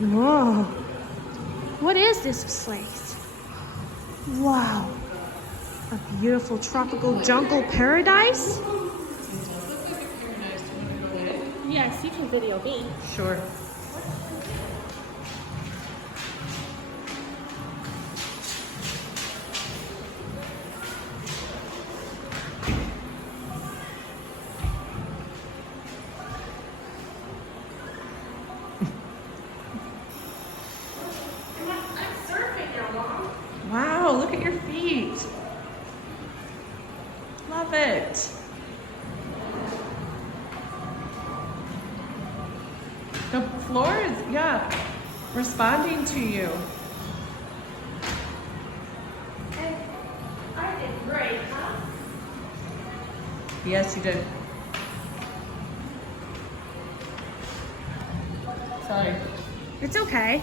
Whoa. What is this place? Wow. A beautiful tropical jungle paradise? Yes, you can video me. Sure. Wow, look at your feet. Love it. The floor is, yeah, responding to you. I did great, huh? Yes, you did. Sorry. It's okay.